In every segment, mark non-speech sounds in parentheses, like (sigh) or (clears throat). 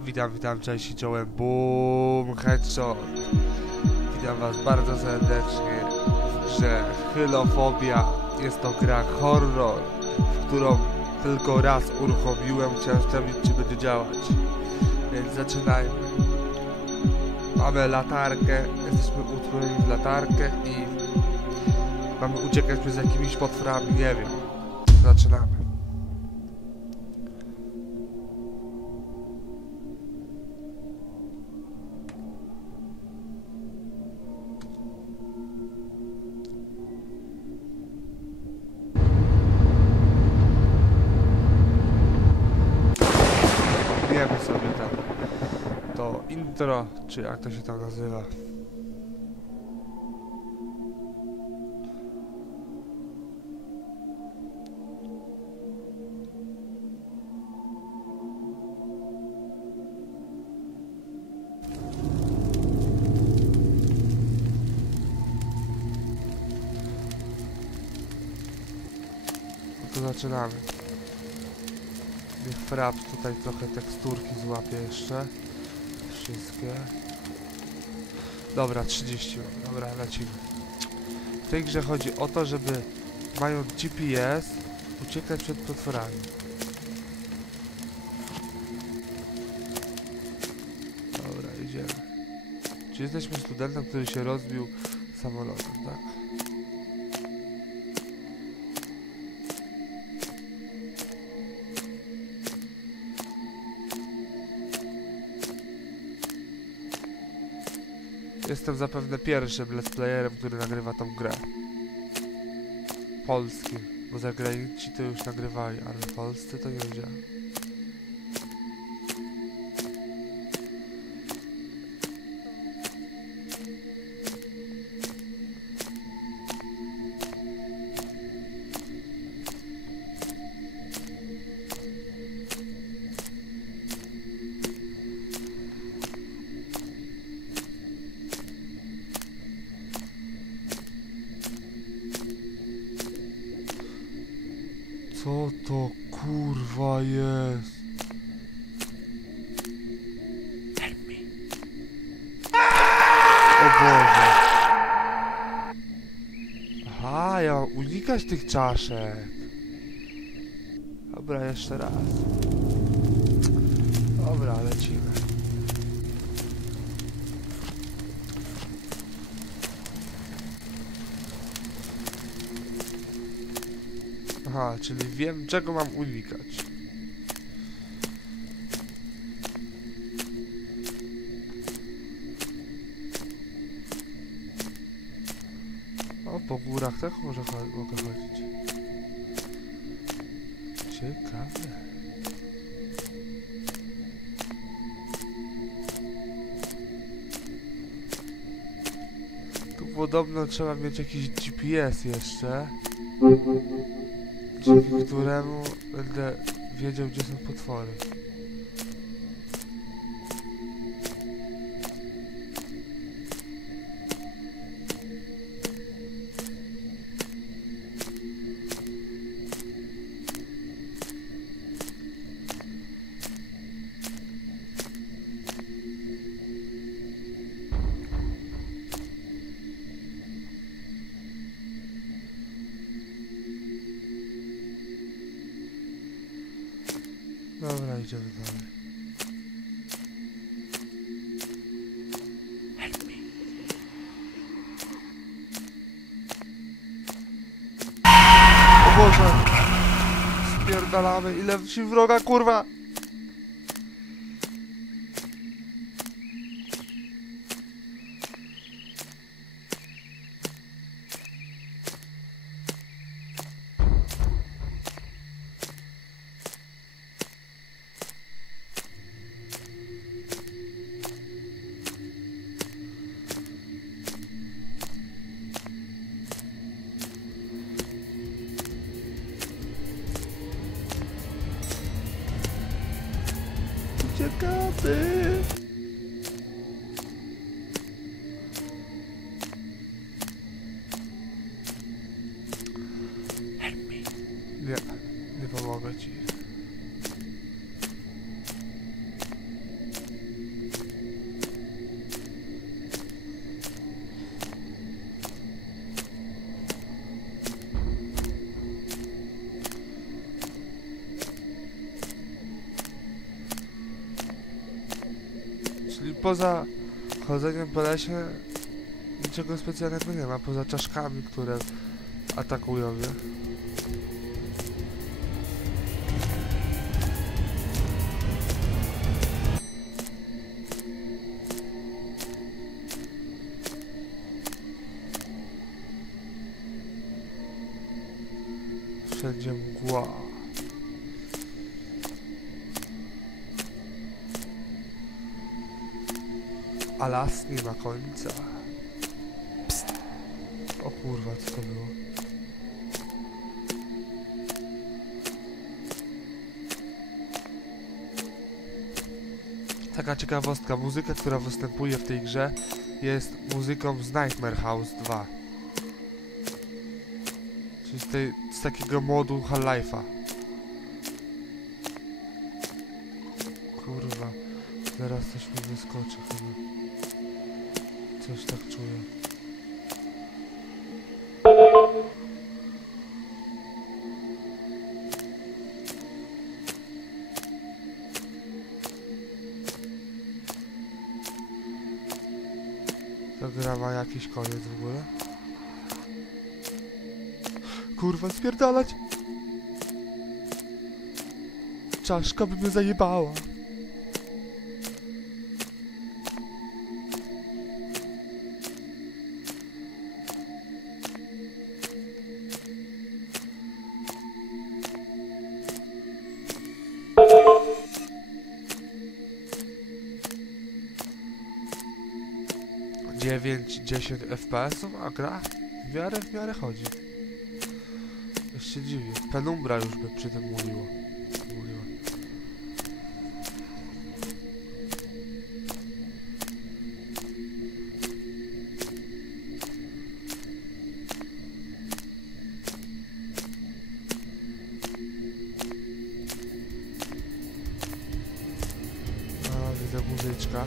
Witam, witam, cześć i czołem, boom, headshot. Witam was bardzo serdecznie w grze Hylofobia. Jest to gra horror, w którą tylko raz uruchomiłem, chciałem sprawdzić czy będzie działać. Więc zaczynajmy. Mamy latarkę, jesteśmy utworzeni w latarkę i mamy uciekać przez jakimiś potworami, nie wiem. Zaczynamy. Intro, czy jak to się tam nazywa. No zaczynamy. Niech Fraps tutaj trochę teksturki złapie jeszcze. Wszystkie. Dobra, 30 mam. Dobra, lecimy. W tej grze chodzi o to, żeby mając GPS uciekać przed potworami. Dobra, idziemy. Czy jesteśmy studentem, który się rozbił samolotem, tak? Jestem zapewne pierwszym let's playerem, który nagrywa tą grę. Polskim, bo zagranici to już nagrywali, ale polscy to nie wiedziałem. To kurwa jest? O Boże. Aha, ja mam unikać tych czaszek. Dobra, jeszcze raz. Dobra, lecimy. Aha, czyli wiem czego mam unikać. O, po górach też może mogę chodzić. Ciekawe. Tu podobno trzeba mieć jakiś GPS jeszcze dzięki któremu będę wiedział, gdzie są potwory. Dobra, idziemy dalej. O Boże! Spierdalamy, ile się wroga, kurwa! Poza chodzeniem po lesie niczego specjalnego nie ma, poza czaszkami, które atakują mnie. Wszędzie mgła. A las nie ma końca. Psst. O kurwa, co to było? Taka ciekawostka, muzyka, która występuje w tej grze jest muzyką z Nightmare House 2. Czyli z, tej, z takiego modu Half-Life'a. Kurwa, zaraz coś mi wyskoczy chyba. Coś tak czuję. To gra ma jakiś koniec w ogóle? Kurwa, spierdalać! Czaszka by mnie zajebała. 10 FPS-ów, a gra w miarę, w miarę chodzi. Już się dziwię. Penumbra już by przy tym mówiło. Mówiła. A, widzę muzyczka.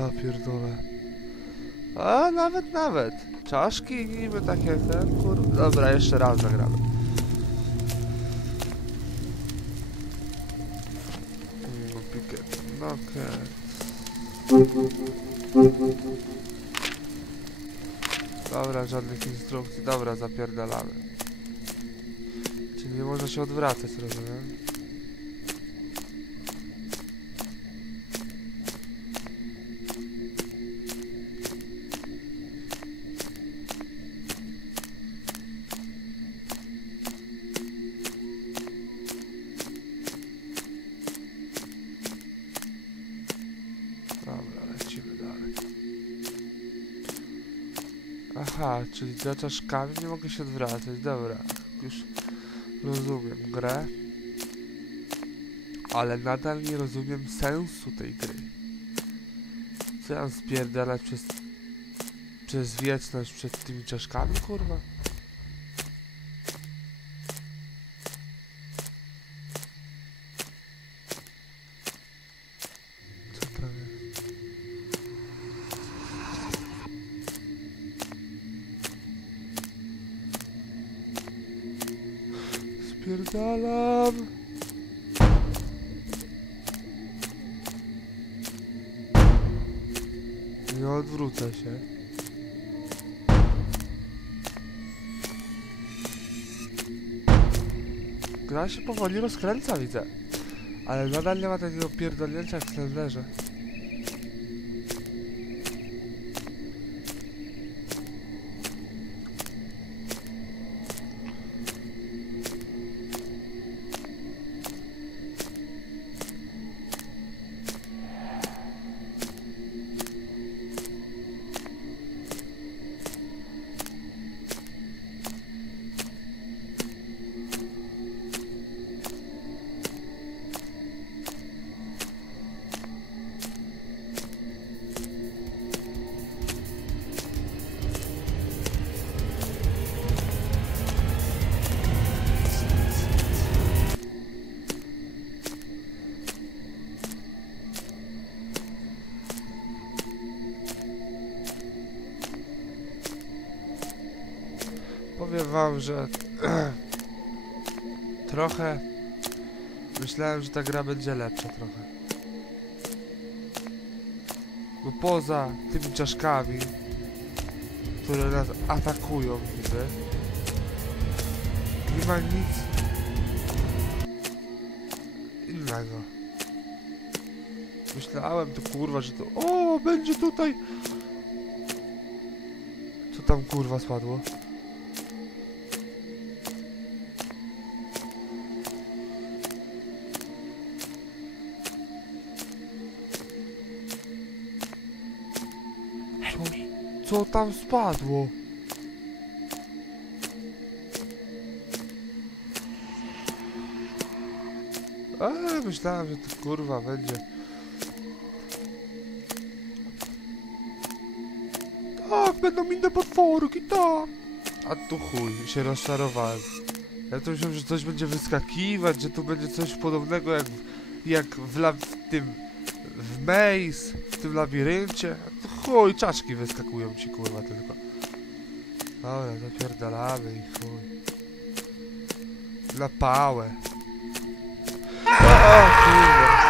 Ja pierdolę. A nawet, nawet. Czaszki niby takie ten, kurwa. Dobra, jeszcze raz zagramy. No, picket. Dobra, żadnych instrukcji. Dobra, zapierdalamy. Czyli nie można się odwracać, rozumiem? Aha, czyli za czaszkami nie mogę się odwracać. Dobra, już rozumiem grę. Ale nadal nie rozumiem sensu tej gry. Co ja spierdalać przez, przez wieczność przed tymi czaszkami, kurwa? Spierdalam. Nie odwrócę się. Gra się powoli rozkręca, widzę. Ale nadal nie ma takiego pierdolnięcia w Slenderze. Powiem wam, że (clears throat) trochę myślałem, że ta gra będzie lepsza trochę. Bo poza tymi czaszkami, które nas atakują niby, nie ma nic innego. Myślałem to kurwa, że to... O, będzie tutaj... Co tam kurwa spadło? Co, tam spadło? Eee, myślałem, że to kurwa będzie. Tak, będą inne potworki, tak. A tu chuj, się rozczarowałem. Ja to myślałem, że coś będzie wyskakiwać, że tu będzie coś podobnego jak, w- jak w, w tym... W Maze, tym labiryncie. Chuj, czaszki wyskakują ci kurwa tylko. Dobra, zapierdalamy i chuj. Na pałę. O, kurwa.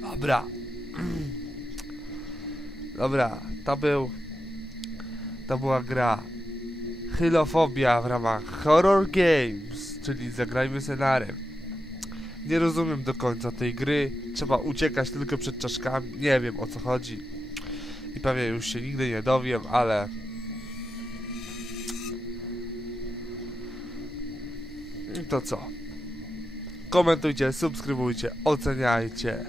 Dobra. Dobra, to był... To była gra Chylofobia w ramach Horror Games, czyli zagrajmy scenarem. Nie rozumiem do końca tej gry. Trzeba uciekać tylko przed czaszkami. Nie wiem o co chodzi. I pewnie już się nigdy nie dowiem, ale... To co? Komentujcie, subskrybujcie, oceniajcie.